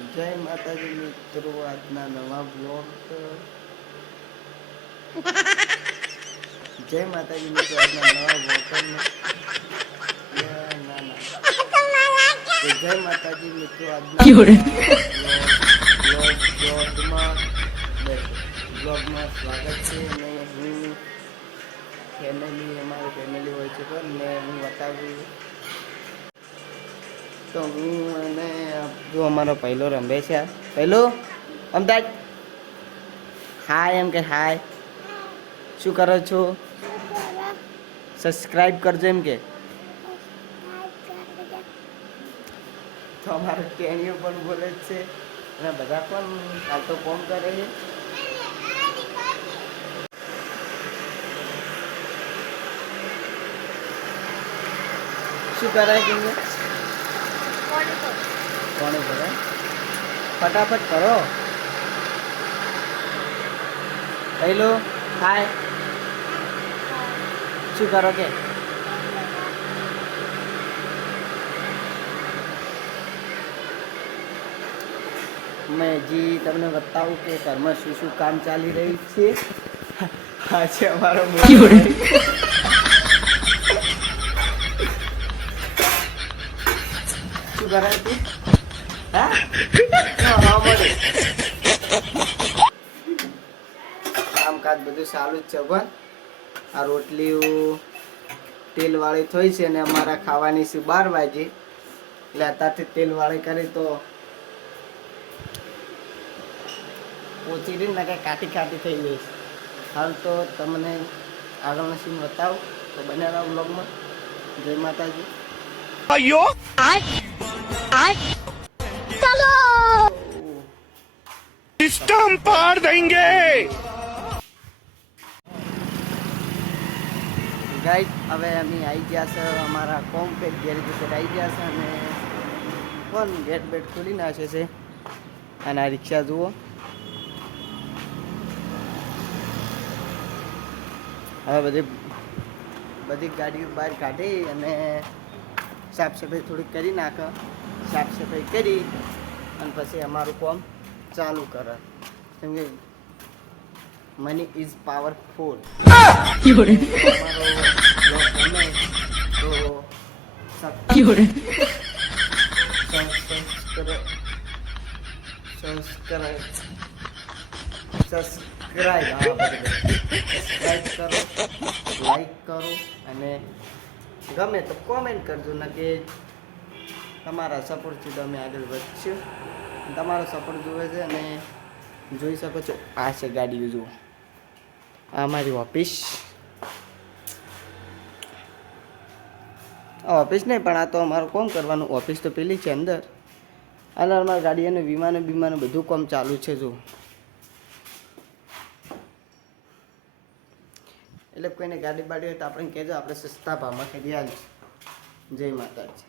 જય માતાજી મિત્રો, આજના નવા બ્લોગ જય માતાજી મિત્રો, આજના નવા બ્લોગમાં ના ના તો જય માતાજી મિત્રો, આજના બ્લોગમાં સ્વાગત છે. અને હું અમારી ફેમિલી હોય છે ને હું બતાવું તો હું અને જો અમારો પહેલો રમે છે. પહેલો અમદાજ હાય એમ કે હાય. શું કરો છો? સબસ્ક્રાઈબ કરજો એમ કે. તો અમારો ટેણીઓ પણ બોલે છે અને બધા પણ હાલ તો કોમ કરે છે. શું કરાય કે કોને કરે? ફટાફટ કરો. Hello hi. શું કરો કે? મેં હજી તમને બતાવું કે ઘરમાં શું શું કામ ચાલી રહ્યું છે. હા છે અમારો શું કરાય તું? હા મળે કામકાજ બધું સારું જ છે. પણ આ રોટલી તેલવાળી થઈ છે ને અમારા ખાવાની છે 12 વાગે, એટલે અત્યારથી તેલવાળી કરી તો ઓછી રહી ને કાંઈ કાટી કાટી થઈ જઈશ. હાલ તો તમને આગળનો સીન બતાવું તો બન્યા બ્લોગમાં. જય માતાજી. अयो चलो सिस्टम पार देंगे. ગાઈસ હવે અમે આવી ગયા છે અમારા કોમ્પેક્ટ ગેરેજ ઉપર આવી ગયા છે અને પણ ગેટ બેટ ખોલી નાખે છે. અને આ રિક્ષા જુઓ. હવે બધી ગાડીઓ બહાર કાઢી અને સાફ સફાઈ થોડીક કરી નાખે. સાફ સફાઈ કરી અને પછી અમારું કામ ચાલુ કરે. કેમ કે મની ઇઝ પાવરફુલ. અમારો બ્લોગ ગમે તો સબસ્ક્રાઈબ કરો, લાઈક કરો અને ગમે તો કોમેન્ટ કરજો. ને કે તમારા સપોર્ટથી તો અમે આગળ વધશું. તમારો સપોર્ટ જોવે છે અને જોઈ શકો છો આ છે ગાડીઓ. જુઓ આ અમારી ઓફિસ. ઓફિસ નહીં પણ આ તો અમારું કોમ કરવાનું. ઓફિસ તો પેલી છે અંદર. અને અમારી ગાડીઓનું વિમાનું બધું કામ ચાલુ છે. જો એટલે કોઈને ગાડી બાડી હોય તો આપણે કહેજો, આપણે સસ્તા ભાવમાં કરી આવીશું. જય માતાજી.